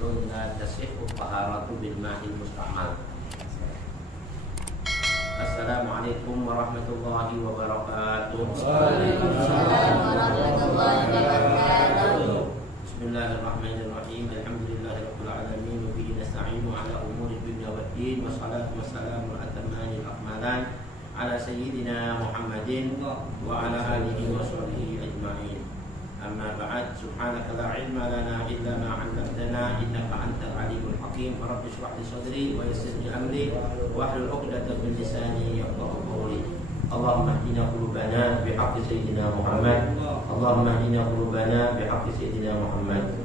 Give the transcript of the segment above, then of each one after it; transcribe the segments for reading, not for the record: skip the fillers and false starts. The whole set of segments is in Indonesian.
faslun la tasihhu taharatu bil ma'il musta'mal. Assalamualaikum warahmatullahi wabarakatuh. Waalaikumsalam warahmatullahi wabarakatuh. Bismillahirrahmanirrahim. Alhamdulillahirabbil alamin wa bihi nasta'inu ala umuri dunya waddin wassalatu wassalamu ala atammanil akmalan ala sayyidina Muhammadin wa ala alihi wa sahbihi ajma'in. Amma ba'd, subhanaka la ilma lana illa ma 'allamtana innaka antal alimul hakim. Rabbi shrah li sadri wa yassir li amri wahlul 'uqdatam min lisani yafqahu qawli. Allahumma ihdina qulubana bihaqqi sayyidina Muhammad. Allahumma ihdina qulubana bihaqqi sayyidina Muhammad.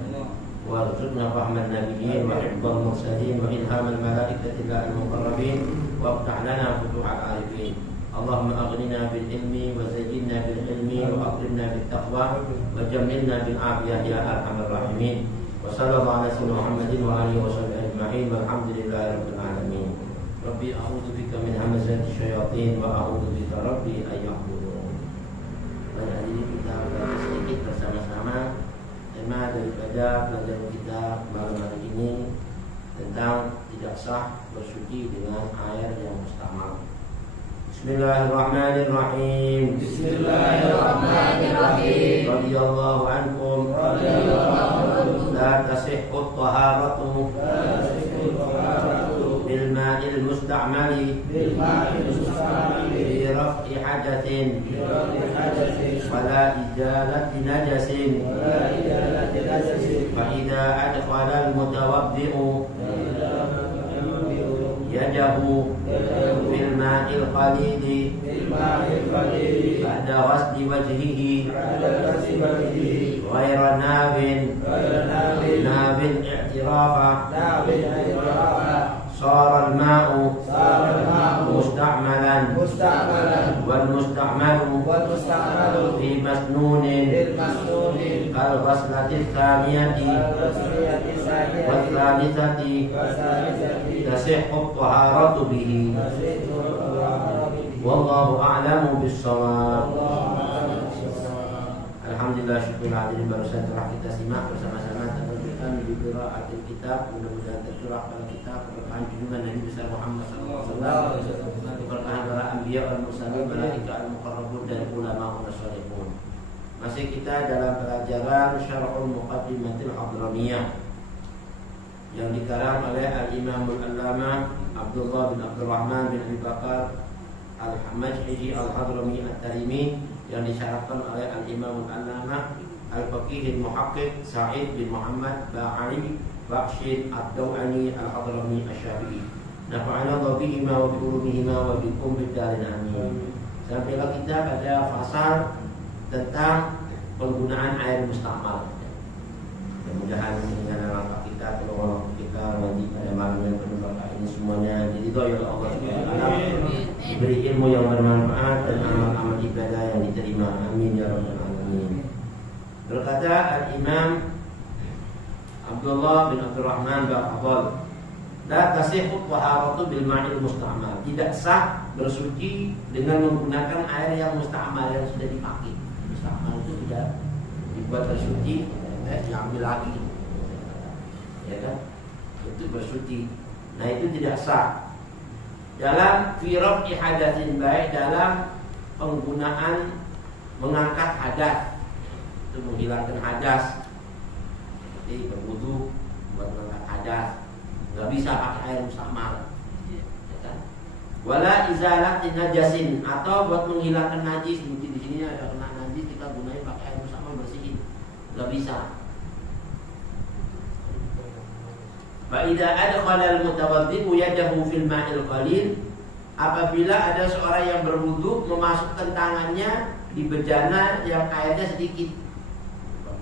Warzuqna fahman nabiyyin wa hifdzal mursalin wa ilhamal malaikati al muqarrabin wa aftah lana futuhal arifin. Allahumma aghnina bil ilmi wa zayyinna bil ilmi wa akrimna bit taqwa wa jammilna bil afiyah ya arhamar rahimin. Wa sallallahu ala sayyidina Muhammadin wa alihi wa sahbihi ajma'in walhamdulillahi rabbil alamin. Rabbi a'udzu bika min hamazati syayatin wa a'udzu bika rabbi an yahdurun. Pada hari ini kita belajar sedikit bersama-sama tema daripada pelajaran kita malam hari ini tentang tidak sah bersuci dengan air yang mustamal. Bismillahirrahmanirrahim. Bismillahirrahmanirrahim. Radhiyallahu ankum. La tasihhu taharatu bil ma'il musta'mali bi raf'i hadatsin wa la izalati najasin fa idza adkhala al mutawaddi'u yadahu fil ma'il qalili ba'da ghasli wajhihi ghayra nabin i'tirafa sara al-ma'u musta'malan wal musta'malu fi masnunin kal ghaslati thamiyati wa thalithati tasihhu taharatu bihi wallahu a'lamu bis-shawab. Alhamdulillah, syukur hadirin barusan telah kita simak bersama-sama tentang di qiraatil kitab. Mudah-mudahan tercurah pada kita keberkahan junjungan Nabi besar Muhammad sallallahu alaihi wasallam, keberkahan para anbiya wal mursalin, malaika al muqarrabun dan ulama wasalihun. Masih kita dalam pelajaran Syarhul Muqaddimatil Hadramiyah yang dikarang oleh Al-Imamul Allamah Abdullah bin Abdurrahman bin Abi Bakar Al-Majhiji Al-Hadrami At-Tarimi, yang disyarahkan oleh Al-Imamul Allamah Al-Faqih Al-Muhaqqiq Sa'id bin Muhammad Ba'ari Ba'shid Ad-Daw'ani Al-Hadrami Asy-Syafi'i. Nafa'ana Allah bihima wa bi'ulumihima wa bikum bid-darin amin. Sampailah kita pada fasal tentang penggunaan air mustamal. Mudah-mudahan dengan langkah kita, tolong kita nanti pada malam yang penuh berkah ini semuanya diridhoi oleh Allah Subhanahu wa taala, diberi ilmu yang bermanfaat dan amal-amal ibadah yang diterima. Amin ya rabbal alamin. Berkata Al-Imam Abdullah bin Abdurrahman Ba'abal, la tasihhu taharatu bil ma'il musta'mal. Tidak sah bersuci dengan menggunakan air yang musta'mal, yang sudah dipakai. Musta'mal itu tidak dibuat bersuci, diambil lagi, ya kan? Itu bersuci. Nah, itu tidak sah. Dalam fi raf'i hadatsin, baik dalam penggunaan mengangkat hadas, itu menghilangkan hadas, seperti berwudu buat mengangkat hadas, nggak bisa pakai air mustamal, ya kan? Wala izalati najasin, atau buat menghilangkan najis, mungkin di sini ada kena najis, kita gunain pakai air mustamal bersihin, nggak bisa. Fa idza adkhala al-mutawaddi'u yadahu fil ma'il qalil, apabila ada seorang yang berwudu memasukkan tangannya di bejana yang airnya sedikit,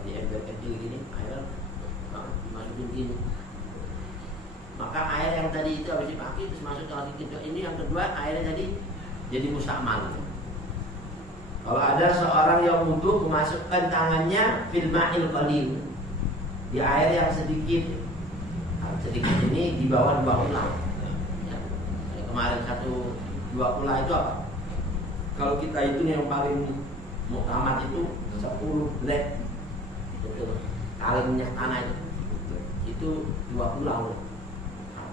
di ember kecil gini, air dimasukin gini, maka air yang tadi itu habis dipakai terus masuk ke lagi ini, yang kedua airnya jadi mustamal. Kalau ada seorang yang wudu memasukkan tangannya fil ma'il qalil, di air yang sedikit, sedikit ini di bawah 2 kula. Ya. Kemarin 1-2 kula itu apa? Kalau kita itu yang paling muktamad itu 10 led. Itu kali minyak tanah itu. itu 20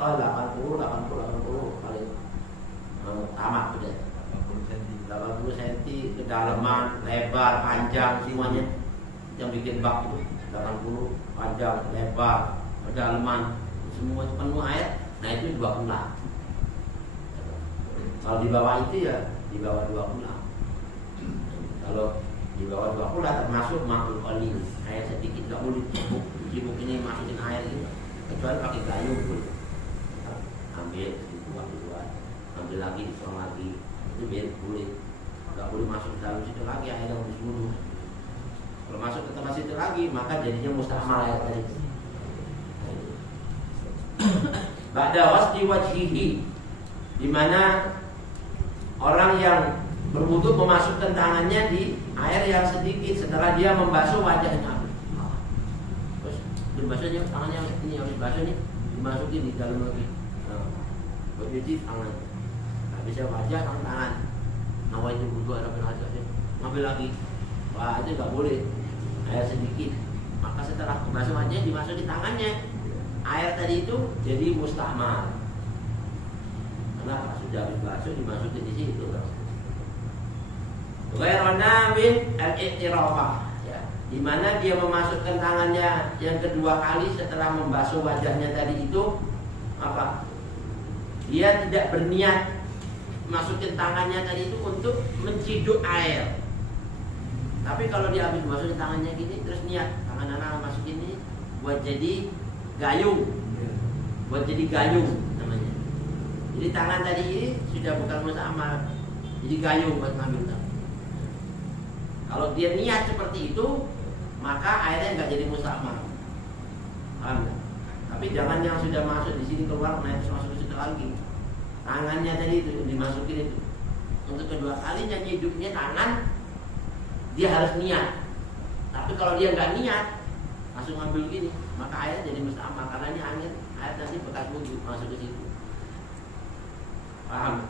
atau 80 paling tamat udah 80 cm kedalaman, lebar, panjang semuanya yang bikin bak itu 80 panjang, lebar, kedalaman semua penuh air. Nah itu 2 kula. Kalau di bawah itu ya di bawah 2 kula. Kalau di bawah 2 kula termasuk makhluk oli, air sedikit nggak boleh cibuk ini masukin air itu kecuali pakai gayung boleh. Ambil itu ambil lagi disuang lagi itu biar boleh. Nggak boleh masuk ke dalam situ lagi air yang disuruh. Kalau masuk ke tempat situ lagi maka jadinya mustamal air tadi. Ba'da wasdi wajhihi, di mana orang yang berwudu memasukkan tangannya di air yang sedikit setelah dia membasuh wajahnya. Terus dibasuhnya tangannya ini habis basuh nih dimasukin di dalam lagi. Bercuci tangan. Habisnya wajah tangan. Nawa itu wudu ada berhasil ngambil lagi. Wah itu nggak boleh. Air sedikit. Maka setelah membasuh wajah dimasukin tangannya. Air tadi itu jadi mustamal. Kenapa? Sudah habis basuh dimasukin di situ. Ghairana min al-i'tirafah, ya, di mana dia memasukkan tangannya yang kedua kali setelah membasuh wajahnya tadi itu apa? Dia tidak berniat masukin tangannya tadi itu untuk menciduk air. Tapi kalau dia habis masukin tangannya gini terus niat tangan anak masukin ini buat jadi gayung. Buat jadi gayung namanya. Jadi tangan tadi ini sudah bukan mustamal. Jadi gayung buat ngambil tangan. Kalau dia niat seperti itu, maka airnya nggak jadi mustamal. Paham nggak? Tapi jangan yang sudah masuk di sini keluar, naik masuk ke situ lagi. Tangannya tadi itu dimasukin itu. Untuk kedua kalinya hidupnya tangan, dia harus niat. Tapi kalau dia nggak niat, langsung ngambil gini, maka airnya jadi mustamal. Karena ini angin, air nanti bekas wudu masuk ke situ. Paham?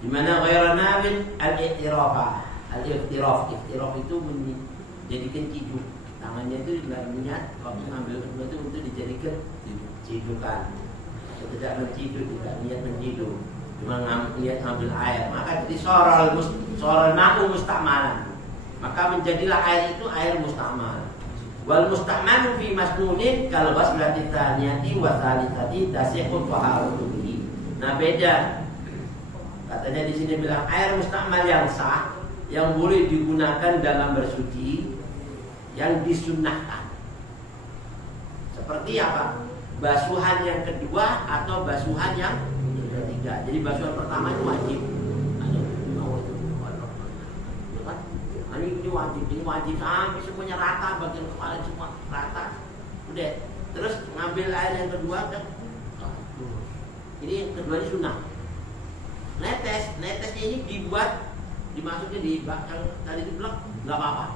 Di mana ghairana min al-i'tirafah. Al-i'tiraf itu menjadikan ciduk. Tangannya itu tidak niat waktu ngambil kedua itu untuk dijadikan cidukan. Tidak menciduk, tidak niat menciduk. Cuma niat ngambil air. Maka jadi soral ma'u musta'malan. Maka menjadilah air itu air mustamal. Wal musta'malu fi masnunin kal ghaslati tsaniyati wa tsalitsati tasihhu taharatuhu. Nah beda. Katanya di sini bilang air mustamal yang sah yang boleh digunakan dalam bersuci yang disunnahkan. Seperti apa? Basuhan yang kedua atau basuhan yang ketiga. Jadi basuhan pertama itu wajib. Ini wajib sampai semuanya rata, bagian kepala semua rata. Udah. Terus ngambil air yang kedua kan. Ini yang kedua ini sunnah. Netesnya ini dimasukin di bak yang tadi itu blok, nggak apa-apa.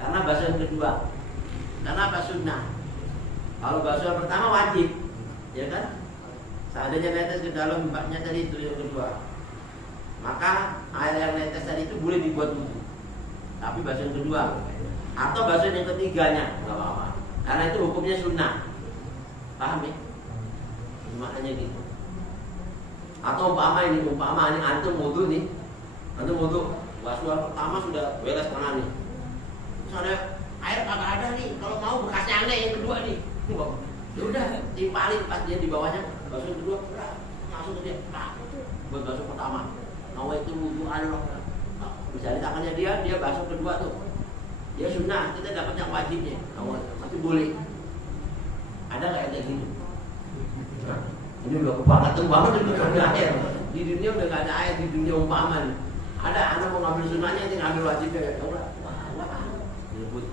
Karena basuhan kedua. Karena apa sunnah? Kalau basuhan pertama wajib, ya kan? Seandainya netes ke dalam baknya tadi itu yang kedua, maka air yang netes tadi itu boleh dibuat wudu. Tapi basuhan kedua atau basuhan yang ketiganya nggak apa-apa. Karena itu hukumnya sunnah. Paham ya? Maknanya gitu. Atau umpama ini antum wudu nih, antum wudu basuhan pertama sudah beres tangan nih. Terus ada air kagak ada nih, kalau mau bekasnya aneh yang kedua nih. Ya udah timpalin pas dia di bawahnya basuhan kedua, langsung ke dia. Buat basuh pertama. Mau itu wudu alok. Misalnya tangannya dia basuh kedua tuh. Dia sunnah, kita dapat yang wajibnya. Masih boleh. Ada nggak yang kayak gitu? Nah, ini udah kebangetan banget itu ada air. Di dunia udah nggak ada air, di dunia umpama nih. Ada anak mau ngambil sunnahnya, dia ngambil wajibnya. Ya udah, wah, direbut.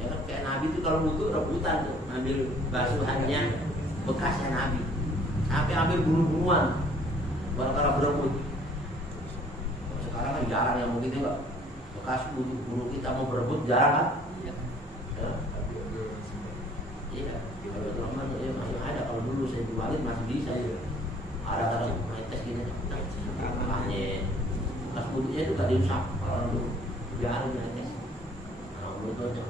Ya kan kayak Nabi itu kalau wudu rebutan tuh, ngambil basuhannya bekasnya Nabi. Sampai hampir bunuh-bunuhan. Gara-gara berebut. Sekarang kan jarang yang begitu nggak. Bekas bunuh kita mau berebut jarang kan? Ya. Iya. Kalau teman ya masih ada. Kalau dulu saya dibalik masih bisa ya. Ada netes gini. Hanya bekas butuhnya itu gak diusap. Kalau dulu jarang netes. contohnya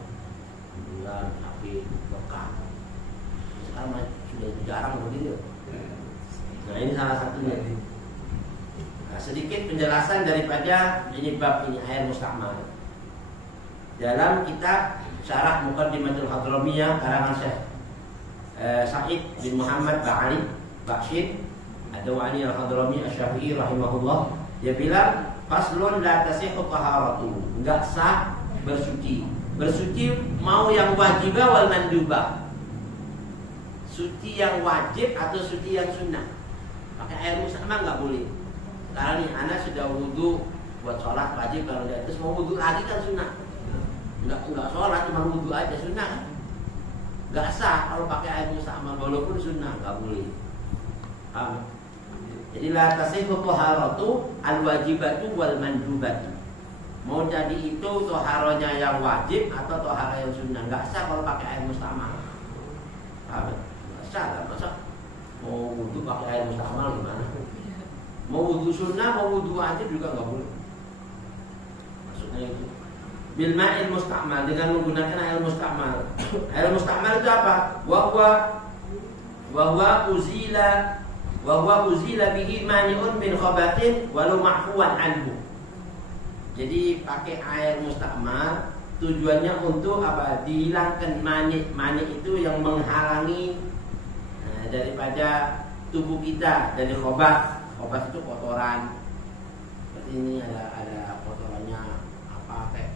bulan, Hafid, Mekah. Sekarang sudah jarang begitu. Nah ini salah satunya. Nah, sedikit penjelasan daripada ini bab ini air musta'mal. Dalam kitab Syarah Muqaddimatul Hadramiyah karangan Syekh Sa'id bin Muhammad Ba'ali Ba'syid Ad-Dawani Al-Hadrami Asy-Syafi'i rahimahullah, dia bilang faslun la tasihhu taharatu, enggak sah bersuci. Bersuci mau yang wajibah wal mandubah. Suci yang wajib atau suci yang sunnah. Pakai air musta'mal enggak boleh. Sekarang nih anak sudah wudu buat sholat wajib, kalau dia terus mau wudu lagi kan sunnah. Enggak sholat, cuma wudu aja sunnah kan? Enggak sah kalau pakai air musta'mal walaupun sunnah, enggak boleh. Paham? Jadi la tasihhu taharatu al-wajibatu wal mandubatu. Mau jadi itu toharonya yang wajib atau tohara yang sunnah, enggak sah kalau pakai air musta'mal. Paham? Enggak sah lah, masa mau wudu pakai air musta'mal gimana? Mau wudu sunnah, mau wudu wajib juga enggak boleh. Maksudnya itu bil ma'il musta'mal, dengan menggunakan air musta'mal. Air musta'mal itu apa? Wa huwa uzila bihi mani'un min khabatin walau ma'fuwan anhu. Jadi pakai air musta'mal tujuannya untuk apa? Dihilangkan mani itu yang menghalangi daripada tubuh kita dari khobat. Khobat itu kotoran. Seperti ini ada kotorannya apa kayak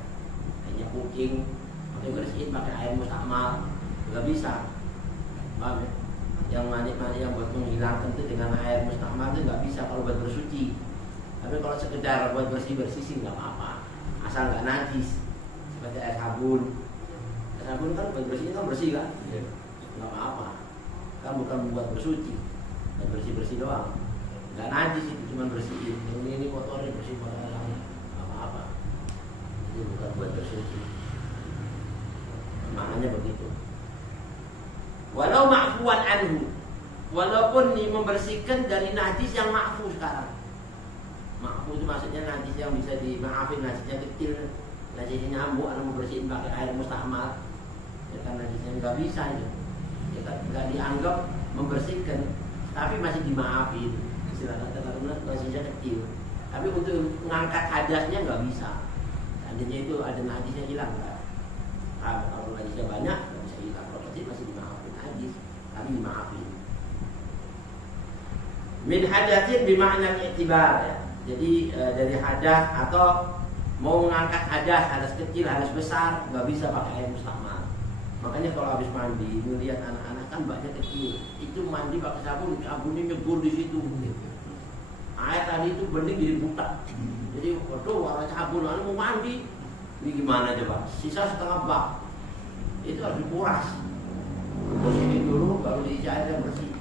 kucing, pakai bersihin pakai air musta'mal nggak bisa. Paham ya? Yang mani yang buat menghilangkan itu dengan air musta'mal itu nggak bisa kalau buat bersuci. Tapi kalau sekedar buat bersih sih nggak apa-apa, asal nggak najis. Seperti air sabun. Air sabun kan buat bersih kan bersih kan, nggak apa-apa. Kan bukan buat bersuci, buat bersih doang. Nggak najis itu, cuma bersihin. Ini kotornya bersih kotoran, nggak apa-apa. Itu bukan buat bersuci. Maknanya begitu. Walau ma'fuwan anhu, walaupun nih membersihkan dari najis yang ma'fu sekarang. Ma'fu itu maksudnya najis yang bisa dimaafin, najisnya kecil, najisnya nyamuk, atau membersihin pakai air musta'mal. Ya kan najisnya nggak bisa itu. Ya kan nggak dianggap membersihkan, tapi masih dimaafin. Silakan karena najisnya kecil. Tapi untuk mengangkat hadasnya nggak bisa. Seandainya itu ada najisnya hilang nggak? Kalau najisnya banyak nggak bisa hilang. Kalau kecil masih dimaafin hadis, tapi dimaafin. Min hadatsin bimakna i'tibar ya. Jadi dari hadas atau mau mengangkat hadas kecil, hadas besar nggak bisa pakai air musta'mal. Makanya kalau habis mandi melihat anak-anak kan banyak kecil, itu mandi pakai sabunnya nyebur di situ. Air tadi itu bening jadi buta. Jadi waduh warna sabun lalu mau mandi, ini gimana coba? Sisa setengah bak, itu harus dikuras. Bersihin dulu baru diisi air yang bersih.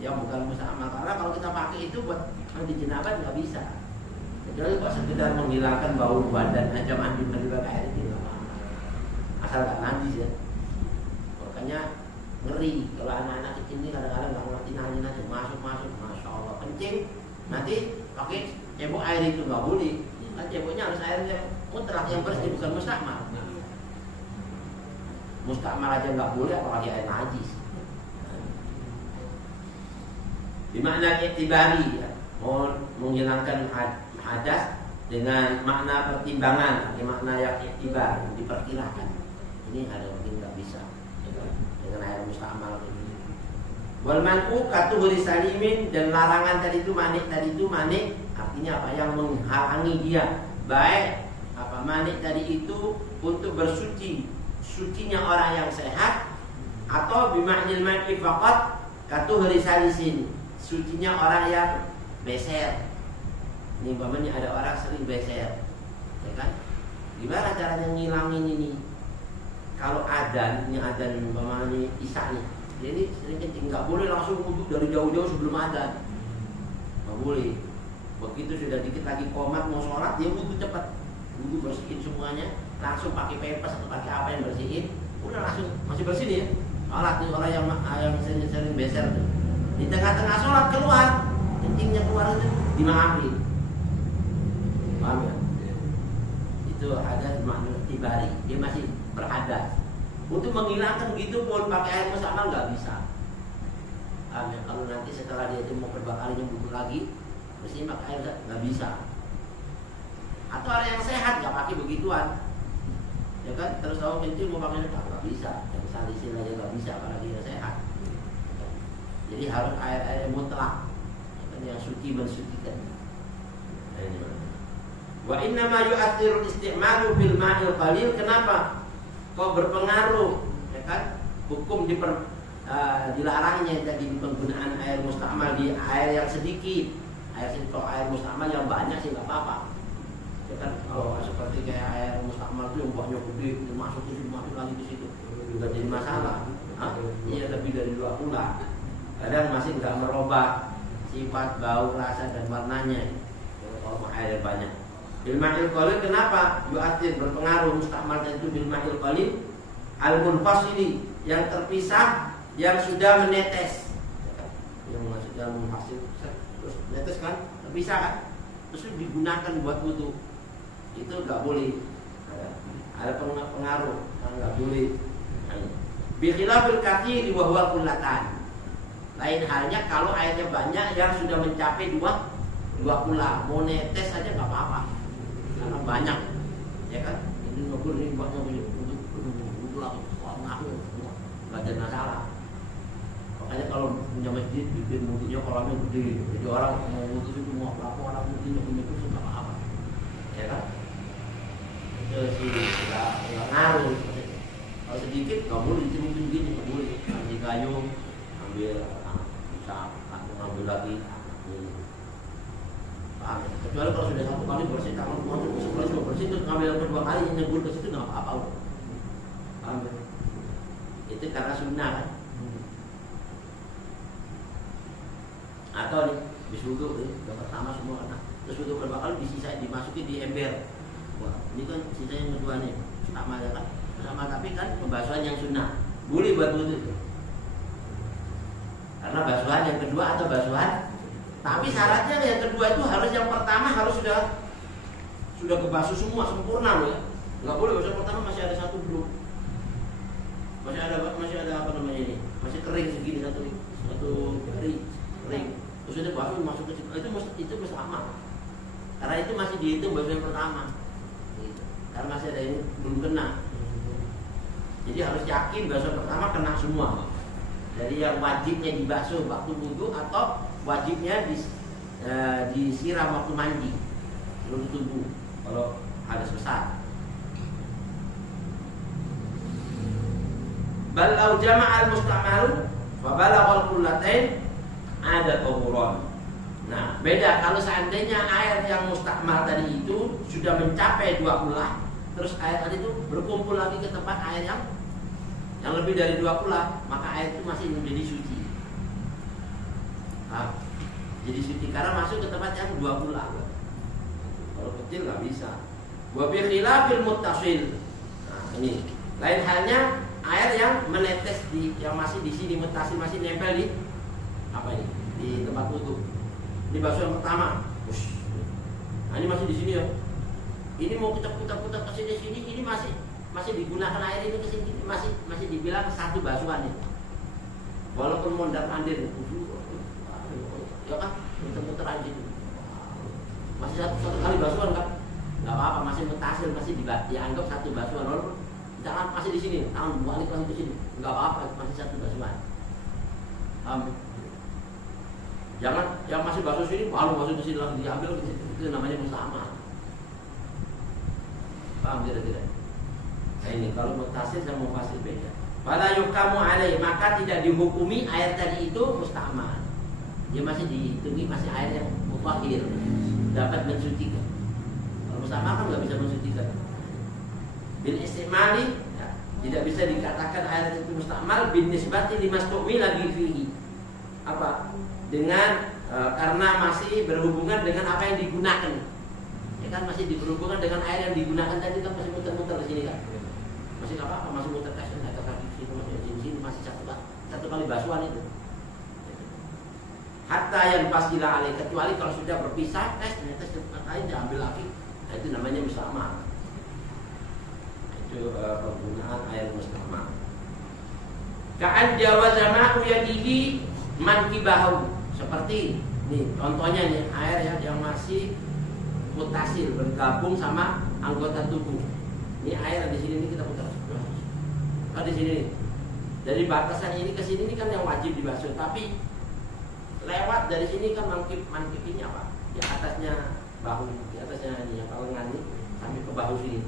Ya bukan musta'mal, karena kalau kita pakai itu buat mandi jenabat nggak bisa. Kecuali kalau sekedar menghilangkan bau badan aja mandi pakai air itu nggak apa-apa. Asal nggak najis ya. Makanya ngeri kalau anak-anak kecil ini kadang-kadang nggak ngerti nanya masuk, masya Allah kencing, nanti pakai cebok air itu nggak boleh. Kan ceboknya harus airnya mutlak yang bersih, bukan musta'mal. Musta'mal aja nggak boleh, apalagi air najis. Bimakna i'tibari ya, mau menghilangkan hadas dengan makna pertimbangan, makna yang i'tibar, diperkirakan. Ini ada mungkin nggak bisa dengan air musta'mal ini. Wal man'u katuhri salimin, dan larangan tadi itu manik artinya apa? Yang menghalangi dia. Baik apa manik tadi itu untuk bersuci, sucinya orang yang sehat, atau bimaknil man'i faqat katuhri salisin, sucinya orang yang beser. Ini umpamanya ada orang sering beser, ya kan? Gimana caranya ngilangin ini? Kalau adan umpamanya isya nih, jadi sering kencing, nggak boleh langsung wudhu dari jauh-jauh sebelum adan, nggak boleh. Begitu sudah dikit lagi qomat mau sholat, dia wudhu cepat, wudhu bersihin semuanya, langsung pakai pempes atau pakai apa yang bersihin, udah langsung masih bersih ya. Sholat nih orang yang sering beser tuh. Di tengah-tengah sholat keluar, kencingnya keluar itu dimaafin. Paham ya? Di Itu hadas makna tibari, dia masih berhadas. Untuk menghilangkan gitu pun pakai air mustamal nggak bisa. Kalau nanti setelah dia itu mau kedua kalinya wudhu lagi, mesti pakai air nggak bisa. Atau orang yang sehat nggak pakai begituan, ya kan? Terus kalau kencing mau pakai nggak bisa, yang salisil aja nggak bisa, apalagi yang sehat. Jadi harus air yang mutlak, yang suci mensucikan. Wa inna ma yu'athiru isti'malu bil ma'il qalil. Kenapa? Kok berpengaruh, ya kan? Hukum dilarangnya jadi penggunaan air mustakmal di air yang sedikit. Kalau air mustakmal yang banyak sih nggak apa-apa. Ya kan? Kalau seperti kayak air mustakmal itu yang buahnya gede, masuk lagi ke situ, juga jadi masalah. Iya, lebih dari 2 bulan. Kadang masih nggak merubah sifat, bau, rasa dan warnanya. Kalau air banyak. Bil ma'il qalil kenapa? Yu'athir berpengaruh mustakmal itu bil ma'il qalil al-munfasili yang terpisah, yang sudah menetes. Yang sudah menghasil terus menetes kan? Terpisah kan? Terus digunakan buat wudu. Itu enggak boleh. Ada pengaruh, enggak boleh. Bi khilafil katsiri wa huwa kullatan. Lain halnya kalau airnya banyak yang sudah mencapai 2 kula, mau netes saja nggak apa-apa, karena banyak, ya kan? Ini ngebul ini buatnya untuk nggak ada masalah. Makanya kalau punya masjid bikin multinya kolamnya gede, jadi orang mau mutus itu mau apa orang multinya punya itu nggak apa-apa, ya kan? Itu sih nggak ngaruh. Kalau sedikit nggak boleh dicemplungin gini, nggak boleh. Ambil gayung, ambil bisa ngambil lagi. Kecuali kalau sudah 1 kali bersih tangan setelah sudah bersih terus ngambil yang kedua kali nyebur ke situ nggak apa-apa. Itu karena sunnah kan. Atau nih bis wudu yang pertama semua kena, terus wudu kedua kali dimasuki di ember. Wah, ini kan sisa yang kedua nih sama ya kan, sama tapi kan pembasuhan yang sunnah boleh buat wudu. Karena basuhan yang kedua atau basuhan. Tapi syaratnya yang kedua itu harus yang pertama harus sudah kebasuh semua sempurna loh ya. Nggak boleh basuh pertama masih ada satu belum. Masih ada apa namanya ini? Masih kering segini satu kering. Terus ada basuh masuk ke situ. Itu masih aman. Karena itu masih dihitung basuh yang pertama. Gitu. Karena masih ada yang belum kena. Jadi harus yakin basuh pertama kena semua. Dari yang wajibnya dibasuh waktu wudu atau wajibnya disiram waktu mandi seluruh tubuh kalau hadas besar. Bal lau jama'al musta'mal wa balaghal qullatain ada tahuran. Nah, beda kalau seandainya air yang mustakmal tadi itu sudah mencapai 2 kula, terus air tadi itu berkumpul lagi ke tempat air yang lebih dari 2 kula, maka air itu masih menjadi suci. Jadi suci karena masuk ke tempat yang 2 kula. Kalau kecil nggak bisa. Wa bi khilafil muttasil. Nah, ini lain halnya air yang menetes yang masih di sini muttasil masih nempel di apa ini? Di tempat wudu. Ini basuh yang pertama. Nah, ini masih di sini ya. Ini mau kita putar-putar ke sini, ini masih digunakan air itu ke sini, masih dibilang satu basuhan ini. Walaupun mondar-mandir ya kan, muter-muter aja itu. Masih satu kali basuhan kan? Nggak apa-apa, masih mutasil, masih dianggap satu basuhan. Walaupun tangan masih di sini, tangan balik lagi ke sini, nggak apa-apa, masih satu basuhan. Jangan yang masih basuh sini, lalu basuh di sini lagi diambil, itu namanya musta'mal. Paham tidak? Nah ini kalau mutasil sama mufasil beda. Fala yukamu alaih, maka tidak dihukumi air tadi itu musta'mal. Dia masih dihitungi masih air yang mutahhir, dapat mensucikan. Kalau musta'mal kan nggak bisa mensucikan. Bil istimali ya, tidak bisa dikatakan air itu musta'mal bin nisbati limastu'mila lagi fihi. Apa? Dengan karena masih berhubungan dengan apa yang digunakan. Ya kan masih berhubungan dengan air yang digunakan tadi kan masih muter-muter di sini kan. Masih apa? Masih muter kasih atau kaki sini masih di sini masih satu kali basuhan itu. Hatta yang pasila alaih, kecuali kalau sudah berpisah tes tempat lain diambil lagi. Nah, itu namanya musta'mal. Itu penggunaan air musta'mal. Ka'an jawaza ma'u yadihi mankibahu. Seperti nih contohnya nih air yang masih mutasil bergabung sama anggota tubuh. Ini air di sini nih kita putar. Oh, di sini nih. Dari batasan ini ke sini kan yang wajib dibasuh, tapi lewat dari sini kan mankib ini apa? Di atasnya bahu, di atasnya ini yang lengan ini sampai ke bahu sini.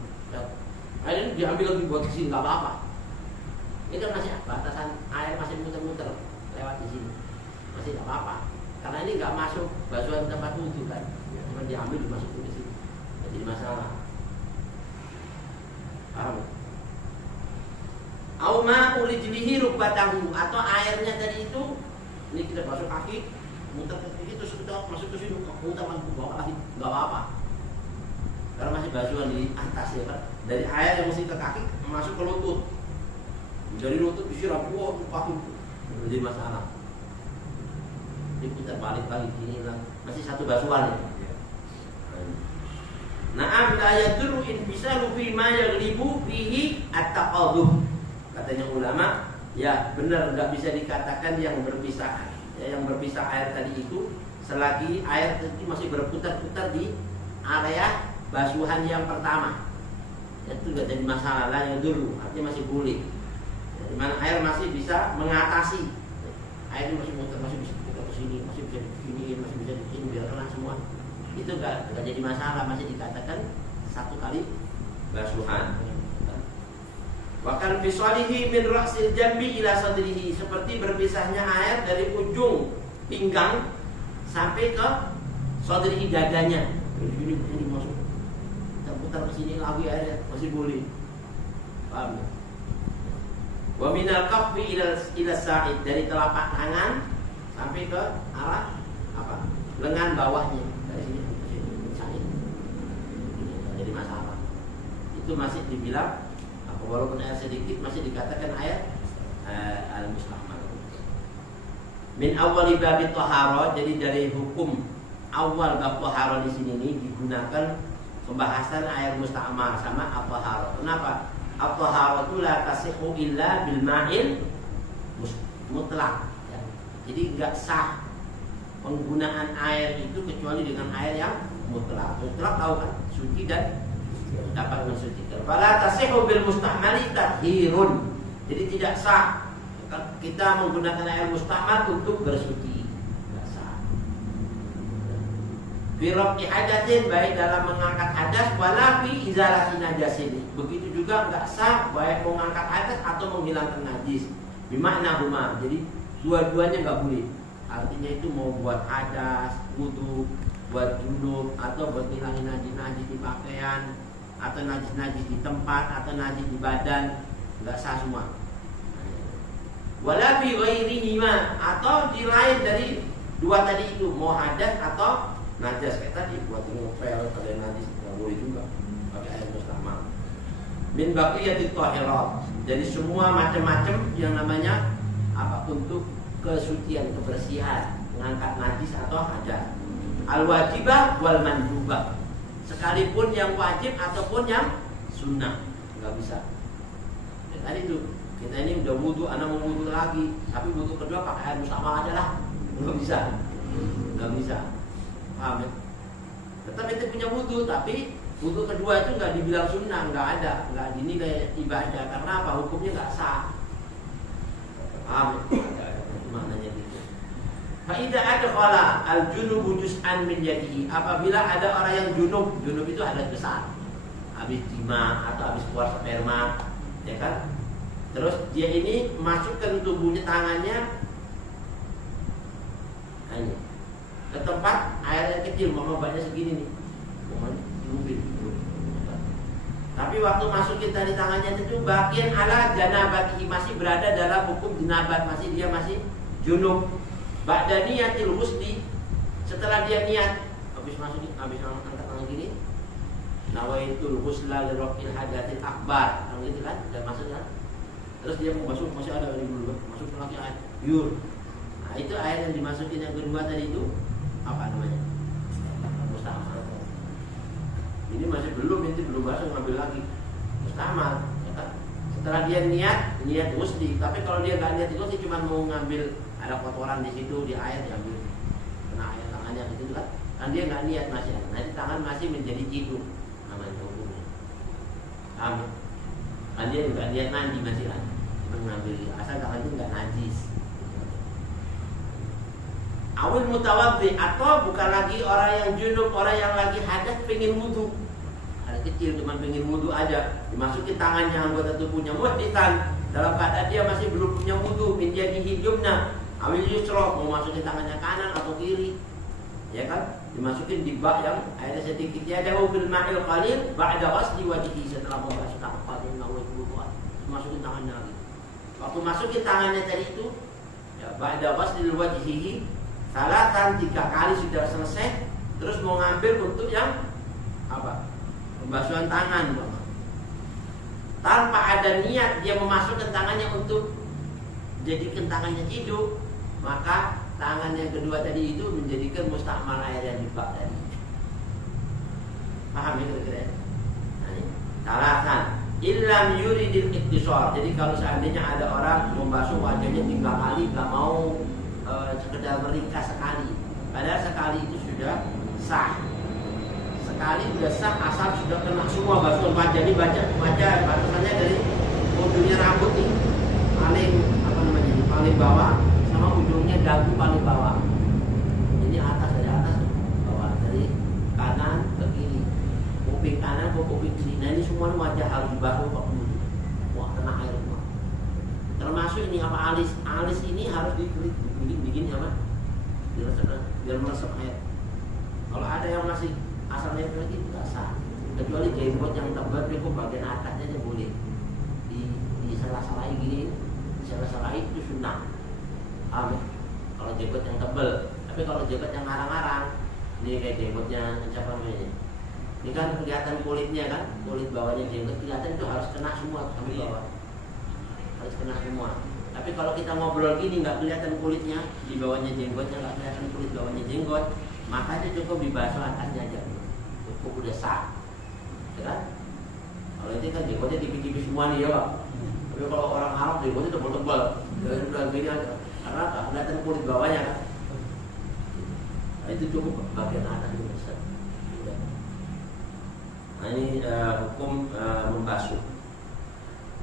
Air ini diambil lagi buat ke sini nggak apa-apa. Ini kan masih batasan air masih muter-muter lewat di sini, masih nggak apa-apa. Karena ini nggak masuk basuhan tempat wudhu kan, cuma diambil dimasukin ke sini, nggak jadi masalah. Paham? Auma urijlihi rubbatahu, atau airnya tadi itu ini kita basuh kaki, muter ke kaki terus kita masuk ke sini, muter ke bawah lagi, nggak apa-apa. Karena masih basuhan di atas ya kan. Dari air yang mesti ke kaki masuk ke lutut. Dari lutut disiram ke kaki, jadi masalah. Diputar balik-balik ini lah, masih satu basuhan ya. Na'am la yadurru in bisalu fi ma yaghlibu fihi at-taqadduh. Katanya ulama, ya benar enggak bisa dikatakan yang berpisah. Ya, yang berpisah air tadi itu selagi air tadi masih berputar-putar di area basuhan yang pertama. Itu enggak jadi masalah lah yang dulu, artinya masih boleh. Ya, di mana air masih bisa mengatasi. Air masih muter, masih bisa ke sini, masih bisa diginiin, masih bisa diginiin biar kena semua. Itu enggak jadi masalah, masih dikatakan satu kali basuhan. Wakan bisalihi min ra'sil jambi ila sadrihi, seperti berpisahnya air dari ujung pinggang sampai ke sadrihi, dadanya. Ini masuk. Putar ke sini lagi airnya masih boleh. Paham? Wa minal kaffi ila sa'id, dari telapak tangan sampai ke arah apa? Lengan bawahnya. Dari sini ke sini sa'id. Jadi masalah. Itu masih dibilang walaupun air sedikit masih dikatakan air al-musta'mal. Min awwali babit taharah, jadi dari hukum awal bab taharah di sini nih digunakan pembahasan air musta'mal sama at-taharah. Kenapa? At-taharah itu la tasihhu illa bil ma'il mutlaq. Ya. Jadi enggak sah penggunaan air itu kecuali dengan air yang mutlak. Mutlak tahu kan? Suci dan dapat mensucikan. Fala tasihhu bil musta'mali tathhirun. Jadi tidak sah kita menggunakan air musta'mal untuk bersuci. Tidak sah. Fi raf'i hadatsin, baik dalam mengangkat hadas, wala fi izalati najasin. Begitu juga enggak sah baik mengangkat hadas atau menghilangkan najis. Bimakna huma. Jadi dua-duanya enggak boleh. Artinya itu mau buat hadas, wudu, buat junub, atau buat ngilangin najis-najis di pakaian, atau najis-najis di tempat, atau najis di badan, enggak sah semua. Wala fi ghairihima, atau di lain dari dua tadi itu, mau hadas atau najas kayak tadi, buat ngepel pada najis enggak boleh juga pakai air musta'mal. Min baqiyatit tahirat. Jadi semua macam-macam yang namanya apa untuk kesucian, kebersihan, mengangkat najis atau hadas. Al-wajibah wal mandubah. Sekalipun yang wajib ataupun yang sunnah, nggak bisa. Dan tadi itu kita ini udah wudu, anak mau wudu lagi, tapi wudu kedua pakai air musta'mal aja lah, nggak bisa, nggak bisa. Paham ya? Tetap itu punya wudu, tapi wudu kedua itu nggak dibilang sunnah, nggak ada, nggak dinilai ibadah karena apa? Hukumnya nggak sah. Paham ya? Maknanya gitu. Fa'idha adkhala al-junubu juz'an min yadihi, apabila ada orang yang junub itu hadas besar, habis jima atau habis keluar sperma, ya kan? Terus dia ini masukkan tubuhnya, tangannya hanya ke tempat air yang kecil, mama banyak segini nih, tapi waktu masukin tadi tangannya itu bagian ala janabatihi, masih berada dalam hukum janabat, dia masih junub. Ba'da niyatil husni, setelah dia niat habis masukin, habis angkat tangan gini, nawaitul husla li raf'il hadatsil akbar, kan gitu kan, udah masuk kan. Terus dia mau masuk, masih ada di dulu, masuk lagi air yur. Nah, itu air yang dimasukin yang kedua tadi itu apa namanya? Musta'mal. Ini masih belum, ini belum masuk, ngambil lagi. musta'mal. Ya kan? Setelah dia niat ghusli. Tapi kalau dia nggak niat ghusli, cuma mau ngambil ada kotoran di situ di air, diambil kena air tangannya gitu kan? Kan dia nggak niat masih. Nanti tangan masih menjadi ciduk namanya hukumnya. Paham? Kan dia nggak niat mandi masih kan? Cuma ngambil asal tangan itu nggak najis. Awil mutawaddi, atau bukan lagi orang yang junub, orang yang lagi hadas pengen wudu. Ada kecil cuma pengen wudu aja, dimasukin tangannya anggota tubuhnya muhdisan dalam keadaan dia masih belum punya wudu, min yadihi yumna awil yusra, mau masukin tangannya kanan atau kiri, ya kan? Dimasukin di bak yang airnya sedikit, ya ada bil ma'il qalil ba'da ghasli wajhi, setelah membasuh tangan dengan wudu, masukin tangannya lagi. Waktu masukin tangannya tadi itu, ya ba'da ghasli wajhihi salatan, 3 kali sudah selesai, terus mau ngambil untuk yang apa? Pembasuhan tangan, Bang. Tanpa ada niat dia memasukkan tangannya untuk jadikan tangannya ciduk, maka tangan yang kedua tadi itu menjadikan musta'mal air yang dibak tadi. Paham ya kira-kira? Nah, salatan illam yuridil iktisar. Jadi kalau seandainya ada orang membasuh wajahnya 3 kali, gak mau sekedar meringkas sekali, padahal sekali itu sudah sah. Sekali sudah sah asal sudah kena semua basuhan wajah. Ini wajah batasannya dari ujungnya rambut nih paling apa namanya ini paling bawah sama ujungnya dagu paling bawah. Ini atas dari atas bawah, dari kanan ke kiri, kuping kanan ke kuping kiri. Nah ini semua wajah harus dibasuh kok dulu. Wah kena air semua. Termasuk ini apa alis ini harus bikin apa? Biar meresap air. Kalau ada yang masih asalnya lagi tidak sah, kecuali jenggot yang tebal itu bagian atasnya aja boleh di salah-salahi gini, di salah-salahi itu sunnah. Kalau jenggot yang tebal, tapi kalau jenggot yang ngarang-ngarang, ini kayak jenggotnya siapa namanya? Ini kan kelihatan kulitnya kan, kulit bawahnya jenggot kelihatan itu harus kena semua sampai bawah, harus kena semua. Tapi kalau kita ngobrol gini nggak kelihatan kulitnya di bawahnya jenggotnya, nggak kelihatan kulit bawahnya jenggot, maka itu cukup dibasuh atasnya aja, cukup udah sah, ya kan? Kalau itu kan jenggotnya tipis-tipis semua nih ya Pak. Tapi kalau orang Arab jenggotnya tebal-tebal, udah gini aja, karena nggak kelihatan kulit bawahnya kan. Nah, itu cukup bagian atas itu besar. Nah ini hukum membasuh.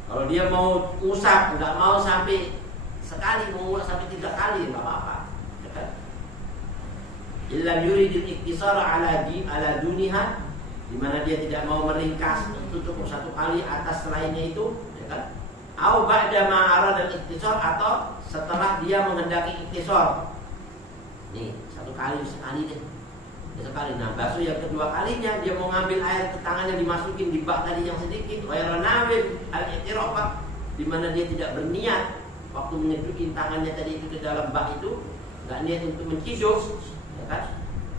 Kalau dia mau usap, nggak mau sampai sekali, mau sampai 3 kali, nggak apa-apa. Ya kan? Illa yuridil iktisar ala duniha, di mana dia tidak mau meringkas, itu cukup 1 kali, atas selainnya itu, ya kan? Au ba'da ma arada iktisar, atau setelah dia menghendaki iktisar. Nih, 1 kali sekali deh. Sekali. Nah, basuh yang kedua kalinya dia mau ngambil air ke tangannya, dimasukin di bak tadi yang sedikit, ghairu nawil al-i'tiraf, di mana dia tidak berniat waktu menyeduhin tangannya tadi itu ke dalam bak itu, enggak niat untuk menciduk, ya kan?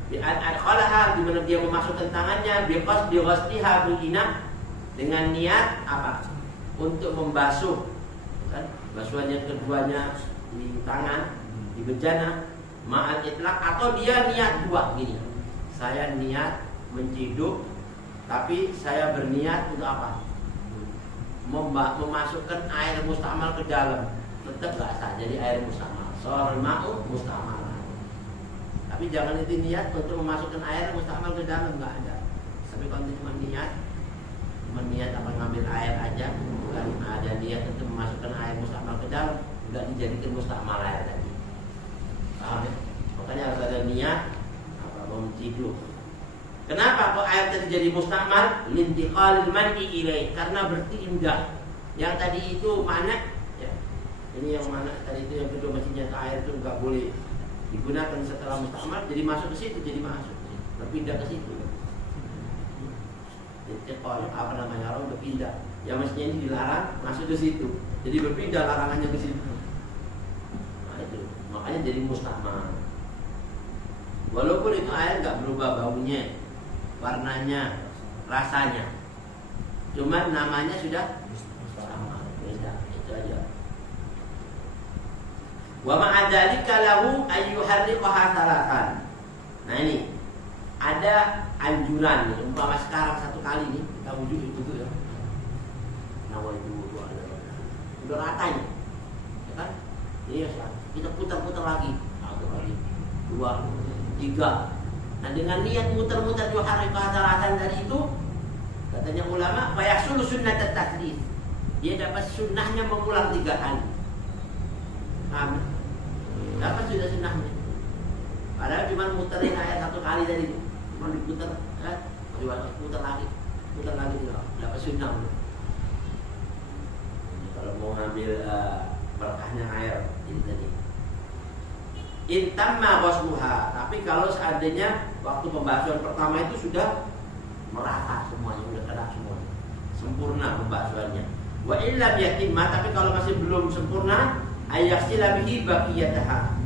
Bi adkhalaha, di mana dia memasukkan tangannya bi ghasliha bil-ina, dengan niat apa? Untuk membasuh, kan? Basuhan yang keduanya di tangan, di bejana, ma'al itlaq, atau dia niat 2 gini. Saya niat menciduk, tapi saya berniat untuk apa? Memasukkan air musta'mal ke dalam. Tetap gak sah, jadi air musta'mal. Soal ma'u musta'mal. Tapi jangan itu niat untuk memasukkan air musta'mal ke dalam, gak ada. Tapi kalau itu cuma niat apa ngambil air aja, bukan ada niat untuk memasukkan air musta'mal ke dalam, gak dijadikan musta'mal air tadi. Paham ya? Makanya harus ada niat menciduk. Kenapa kok air tadi jadi musta'mal? Lintiqalil man'i ilaih, karena berpindah. Yang tadi itu mana? Ya. Ini yang mana tadi itu yang kedua masih nyata air itu enggak boleh digunakan setelah musta'mal, jadi masuk ke situ, jadi masuk. Berpindah ke situ. Lintiqal apa namanya? Orang berpindah. Yang mestinya ini dilarang masuk ke situ. Jadi berpindah larangannya ke situ. Nah itu. Makanya jadi musta'mal. Walaupun itu air nggak berubah baunya, warnanya, rasanya, cuman namanya sudah sama, beda, itu aja. Wa ma'adzalika lahu ayyuharriqaha salatan. Nah ini ada anjuran, umpama sekarang 1 kali nih kita wudhu ya. nawaitu wudu ala udah ratanya, ya kan? Iya, kita putar-putar lagi, satu lagi, dua, tiga. Nah dengan niat muter-muter yuharriku hasalatan tadi itu, katanya ulama, fayahsulu sunnat at-taslits. Dia dapat sunnahnya mengulang 3 kali. Paham? Dapat sudah sunnahnya. Padahal cuma muterin ayat 1 kali tadi itu, cuma diputar, putar lagi, dapat sunnah. Kalau mau ambil berkahnya air ini tadi. Intamma ghusluha, tapi kalau seandainya waktu pembasuhan pertama itu sudah merata semuanya, sudah kena semua, sempurna pembasuhannya. Wa illam yatimma, tapi kalau masih belum sempurna, ayaghsila bihi baqiyataha,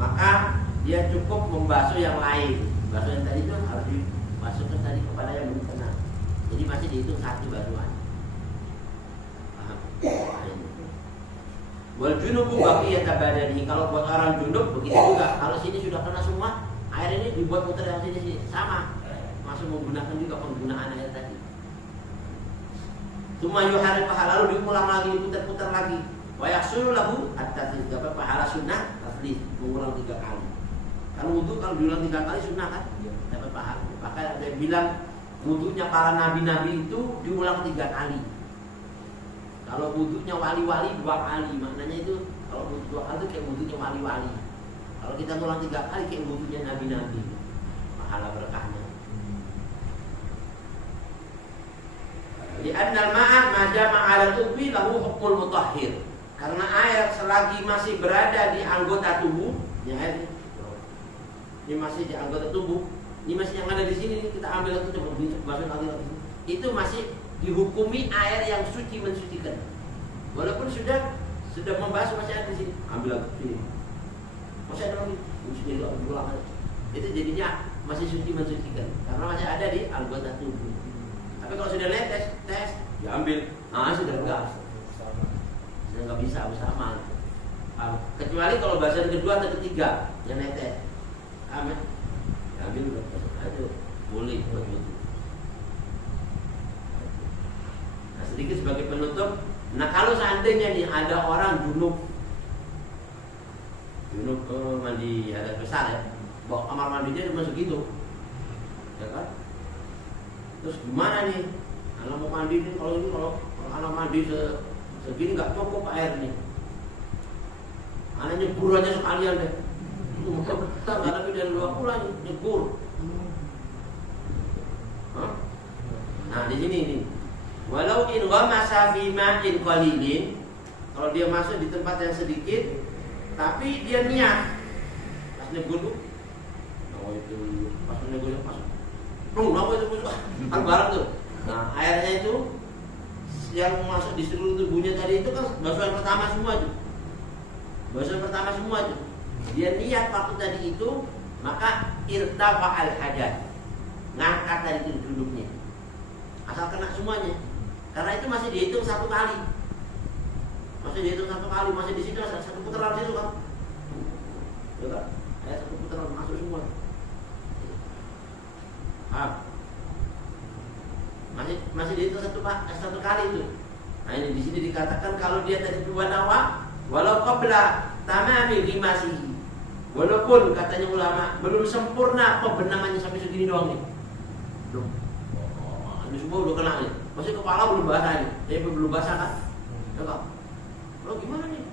maka dia cukup membasuh yang lain. Basuh yang tadi itu harus dimasukkan tadi kepada yang belum kena. Jadi masih dihitung 1 basuhan. Paham? Wal junubu baqiyata badani, kalau buat orang junub begitu juga. Kalau sini sudah kena semua, air ini dibuat muter yang sini sama. Masuk menggunakan juga penggunaan air tadi. Semua yuharriku lalu diulang lagi, diputar-putar lagi. Wa yahsulu lahu at-taslits, dapat pahala sunnah taslits, mengulang 3 kali. Kalau wudu kalau diulang 3 kali sunnah kan? Dapat pahala. Maka ada yang bilang wudunya para nabi-nabi itu diulang 3 kali. Kalau wudunya wali-wali 2 kali, maknanya itu kalau wudu 2 kali itu kayak wudunya wali-wali. Kalau kita ngulang 3 kali kayak wudunya nabi-nabi. Pahala berkahnya. Li'anna al-ma'a ma jama'a 'ala al-udwi lahu hukmul mutahhir. Karena air selagi masih berada di anggota tubuh, ya air ini masih di anggota tubuh, ini masih yang ada di sini, kita ambil lagi coba masuk lagi. Itu masih dihukumi air yang suci mensucikan. Walaupun sudah membasuh masih ada di sini, ambil lagi sini. Masih ada lagi, suci lagi ulang. Itu jadinya masih suci mensucikan karena masih ada di anggota tubuh. Tapi kalau sudah netes, tes, diambil, sudah enggak, sudah enggak bisa bersama. Kecuali kalau bahasan kedua atau ketiga yang netes, diambil udah, itu boleh begitu. Nah sedikit sebagai penutup, nah kalau seandainya nih ada orang junub mandi hadas besar ya, bawa kamar mandinya cuma segitu, ya kan? Terus gimana nih? Anak mau mandi nih, kalau anak mandi segini nggak cukup air nih. Anak nyebur aja sekalian deh. Nggak lebih dari 2 bulan nyebur. Nah di sini nih. Walau in ghamasa fi ma'in qalilin, kalau dia masuk di tempat yang sedikit, tapi dia niat pas nyebur tuh, pas nyebur pas kan barang tuh. Nah airnya itu yang masuk di seluruh tubuhnya tadi itu kan basuhan pertama semua tuh. Basuhan pertama semua tuh. Dia niat waktu tadi itu, maka irtafa'al hadath, ngangkat dari itu duduknya. Asal kena semuanya. Karena itu masih dihitung 1 kali. Masih dihitung 1 kali, masih di situ 1 putaran situ kan. Ya kan? 1 putaran masuk semua. Masih dihitung 1 kali itu. Nah ini di sini dikatakan kalau dia tadi 2 nawa, walau qabla tamami ghimasihi, walaupun katanya ulama belum sempurna pembenamannya sampai segini doang nih. Belum. Ini semua udah kena nih. Masih kepala belum basah nih. Dia belum basah kan? Enggak. Lo gimana nih?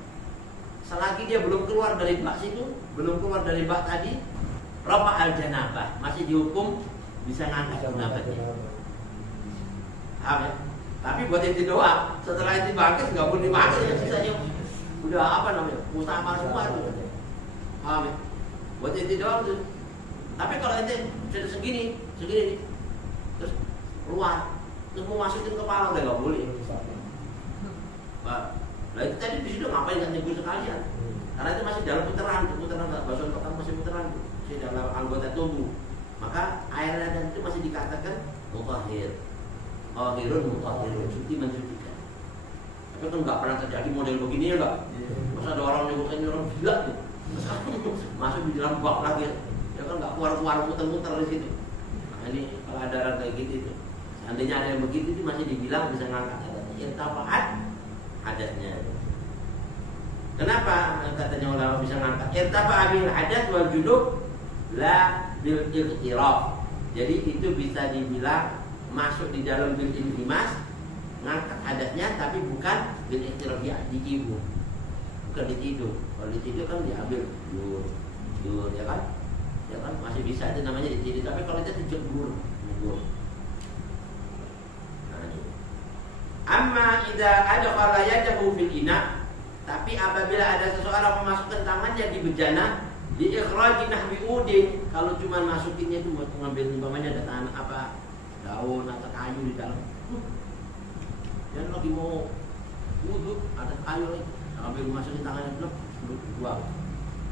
Selagi dia belum keluar dari bak situ, belum keluar dari bak tadi, rafa al-janabah, masih dihukum bisa ngangkat janabahnya. Paham ya? Tapi buat inti doa, setelah inti bangkit nggak boleh dipakai ya, sisanya udah apa namanya? Mustahil semua itu. Paham ya? Buat inti doa tuh. Tapi kalau inti sudah segini nih, terus keluar, terus mau masukin kepala udah nggak boleh. Nah itu tadi di situ ngapain nggak nyebur sekalian? Karena itu masih dalam putaran basuhan pertama masih putaran, masih dalam anggota tubuh. Maka airnya itu masih dikatakan mutahhir. Akhirun mutahhirun, suci mensucikan. Tapi kan nggak pernah terjadi model begini ya nggak? Masa ada orang nyebutnya orang gila tuh, masuk di dalam bak lagi, ya kan nggak keluar muter-muter di situ. Nah ini kalau ada orang kayak gitu itu, seandainya ada yang begitu itu masih dibilang bisa ngangkat adatnya. irtafa'at hadasnya. Kenapa katanya ulama bisa ngangkat irtafa'a bil hadas wal junub la bil iqtiraf. Jadi itu bisa dibilang masuk di dalam bil intimas, ngangkat hadasnya tapi bukan bil iqtiraf, di ibu. Bukan ditidur. Kalau ditidur kan diambil dur ya kan? Ya kan masih bisa, itu namanya ditidur. Tapi kalau itu dijegur. Amma idza adkhala yadahu fil ina, tapi apabila ada seseorang memasukkan tangannya di bejana, di ikhraj nahwi udin, kalau cuma masukinnya itu buat mengambil umpamanya ada tangan apa daun atau kayu di dalam. Dan lagi mau wudhu ada kayu lagi, ambil masukin tangannya blok buang.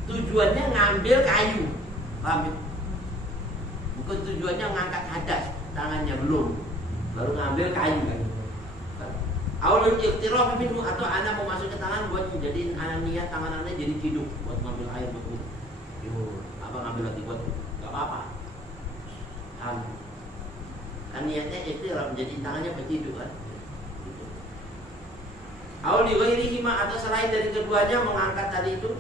Tujuannya ngambil kayu, paham ya? Bukan tujuannya ngangkat hadas, tangannya belum, baru ngambil kayu kan. Awalul iqtiraf minhu, atau anak mau masuk ke tangan buat jadiin anak niat tangan anaknya jadi ciduk buat ngambil air buat wudhu. Apa ngambil lagi buat enggak apa-apa. Kan niatnya iqtiraf menjadi tangannya berciduk kan. Gitu. Awal li ghairihi ma, atau selain dari keduanya mengangkat tadi itu,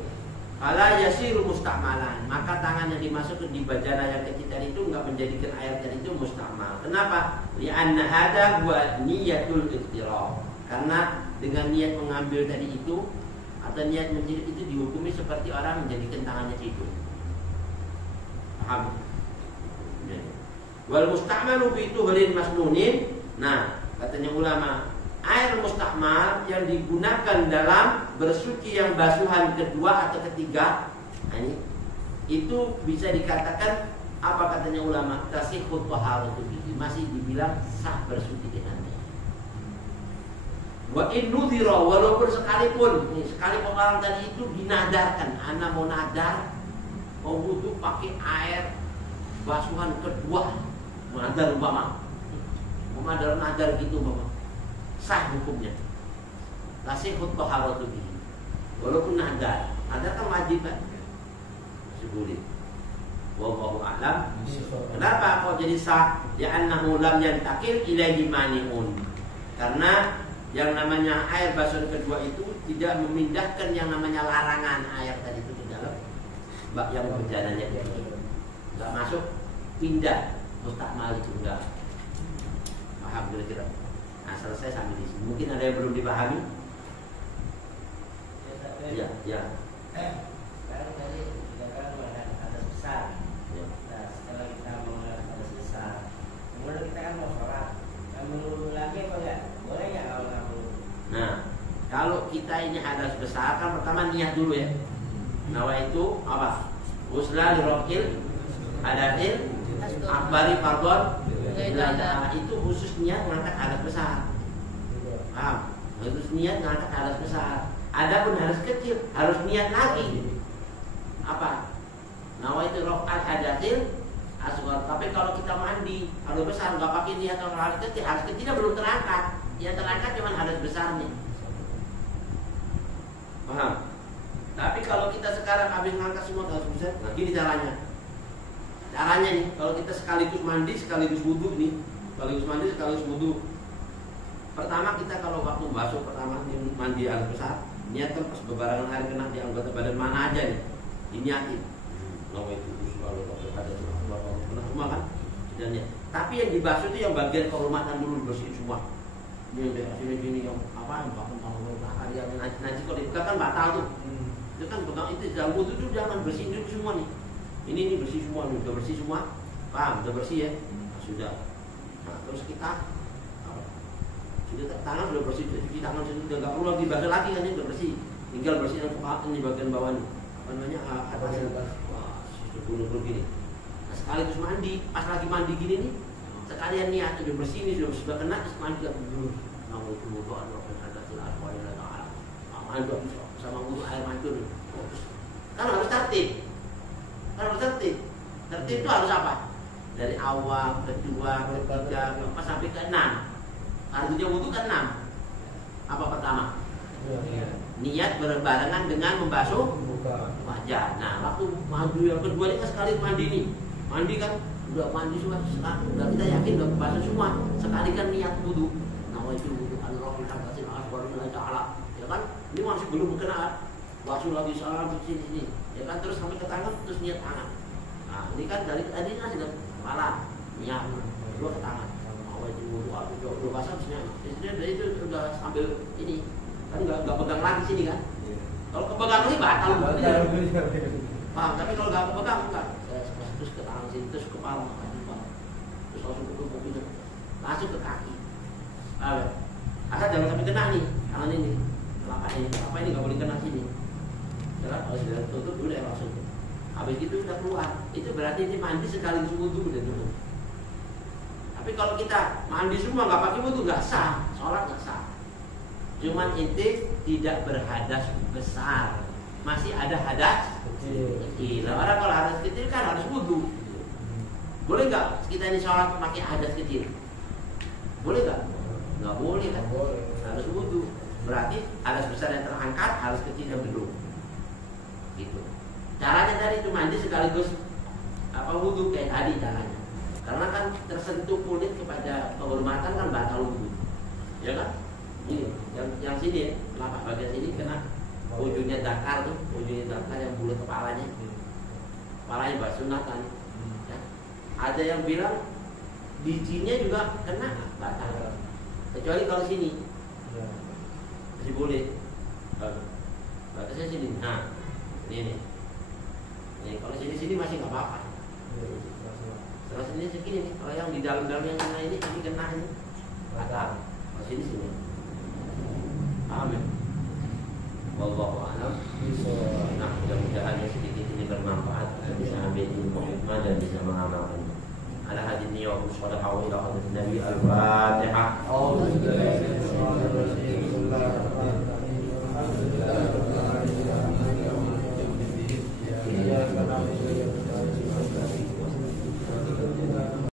fala yasiru musta'malan, maka tangan yang dimasukkan di bajana yang kecil tadi itu enggak menjadikan air tadi itu musta'mal. Kenapa? Li'anna hadha huwa niyatul iqtiraf. Karena dengan niat mengambil tadi itu atau niat menciduk itu dihukumi seperti orang menjadikan tangannya ciduk. Paham? Wal musta'malu fi tuhrin masnunin. Nah, katanya ulama, air musta'mal yang digunakan dalam bersuci yang basuhan kedua atau ketiga, nah ini itu bisa dikatakan apa katanya ulama? Tasihhut taharatu bihi, masih dibilang sah bersuci dengannya. Wa in nudhira, walaupun sekalipun orang tadi itu dinadarkan, anak mau nadar, mau wudhu pakai air basuhan kedua, nadar umpama, mau nadar gitu umpama, sah hukumnya. Tasihhut taharatu bihi, walaupun nadar kan wajib kan, masih boleh. Wallahu a'lam. Kenapa kok jadi sah? Ya annahu lam yantakil ilaihi mani'un, karena yang namanya air basuhan kedua itu tidak memindahkan yang namanya larangan air tadi itu ke dalam bak yang berjalannya itu nggak masuk, pindah mustakmal itu enggak. Paham kira-kira? Nah, selesai sampai di sini. Mungkin ada yang belum dipahami? Ya. Sekarang tadi dikatakan menggunakan hadas besar. Ya. Nah, setelah kita menggunakan hadas besar, kemudian kita kan mau sholat, mengulang lagi apa enggak? Boleh nggak kalau nggak perlu? Nah, kalau kita ini hadas besar kan pertama niat dulu ya. Nawa itu apa? Usla lirokil hadatil akbari fardhon. Itu khusus niat ngangkat hadas besar. Paham? Khusus niat ngangkat hadas besar. Adapun hadas kecil harus niat lagi. Apa? Nawa itu rokal hadatil asghar. Tapi kalau kita mandi hadas besar nggak pakai niat hadas kecilnya belum terangkat. Yang terangkat cuma hadas besarnya. Paham? Tapi kalau kita sekarang habis ngangkat semua hadas besar, nah gini caranya. Caranya nih, kalau kita sekaligus mandi, sekaligus wudhu nih, sekaligus mandi, sekaligus wudhu. Pertama kita kalau waktu basuh pertama mandi hadas besar, niatkan pas bebarangan air kena di anggota badan mana aja nih, diniatin. Nama itu selalu ada kena semua kan? Dan ya. Tapi yang dibasuh itu yang bagian kehormatan dulu dibersihin semua. Ini sini yang apa yang bangun yang najis kalau dibuka kan batal tuh. Itu kan pegang itu dalam wudhu itu jangan bersihin dulu semua nih. Ini bersih semua nih, udah bersih semua. Paham? Udah bersih ya? Nah, sudah. Nah, terus kita sudah tangan sudah bersih, cuci tangan sudah nggak perlu lagi dibasuh lagi kan, ini udah bersih. Tinggal bersihin fukahatnya di bagian bawah nih. Apa namanya? Atasnya. Wah, sudah bulur gini. Nah, sekaligus mandi, pas lagi mandi gini nih, sekalian niat udah bersih nih, sudah kena terus mandi gak dulu. Nama itu wudhu ada tulah kualitas ta'ala. Mandi sama wudhu air mancur. Kan harus tertib. Tertib itu harus apa? Dari awal, kedua, ketiga, keempat sampai ke 6. Artinya wudhu ke 6. Apa pertama? Niat berbarengan dengan membasuh wajah. Nah, waktu mandi yang kedua ini kan sekali mandi nih. Mandi kan udah mandi semua, udah kita yakin udah basuh semua. Sekali kan niat wudhu. Nah, itu wudu al-Rahim al-Qasim al-Aswar Ta'ala. Ya kan? Ini masih belum berkenaan. Wasul lagi salam di sini. Ya kan terus sampai ke tangan terus niat tangan. Nah, ini kan dari tadi kan sudah kepala, niat, dua ke tangan. Mau itu wudu apa dua pasang sebenarnya. Dari itu sudah sambil ini kan nggak pegang lagi sini kan. Kalau kepegang lagi batal. Paham? Tapi kalau nggak kepegang enggak. Saya terus ke tangan sini terus kepala terus langsung ke tubuh ini, langsung ke kaki. Asal jangan sampai kena nih tangan ini, telapak ini, apa ini nggak boleh kena sini. Jangan kalau sudah tutup dulu ya langsung. Habis itu sudah keluar. Itu berarti ini mandi sekali wudu udah dulu. Tapi kalau kita mandi semua nggak pakai wudu nggak sah, sholat nggak sah. Cuman inti tidak berhadas besar, masih ada hadas kecil. Nah, orang kalau hadas kecil kan harus wudu. Boleh nggak kita ini sholat pakai hadas kecil? Boleh nggak? Nggak boleh kan? Harus wudu. Berarti hadas besar yang terangkat, hadas kecil yang belum. Gitu. Caranya tadi itu mandi sekaligus wudu kayak tadi caranya. Karena kan tersentuh kulit kepada kehormatan kan batal wudu. Ya kan? Ini yang sini, telapak bagian sini kena ujungnya zakar tuh, ujungnya zakar yang bulat kepalanya. Kepalanya buat sunatan. Ya. Ada yang bilang bijinya juga kena batal. Kecuali kalau sini. Masih boleh. Batasnya sini. Nah, ini. Nih, kalau sini masih nggak apa-apa. Terus ini segini nih. Kalau yang di dalam-dalam yang kena ini kena ini batal. Kalau sini. Amin. Wallahu a'lam. Nah, mudah-mudahan yang sedikit ini bermanfaat, kita bisa ambil ilmu hikmah dan bisa mengamalkan. Ala hadin niyya wa sallallahu alaihi wa sallam. Nabi al-Fatihah.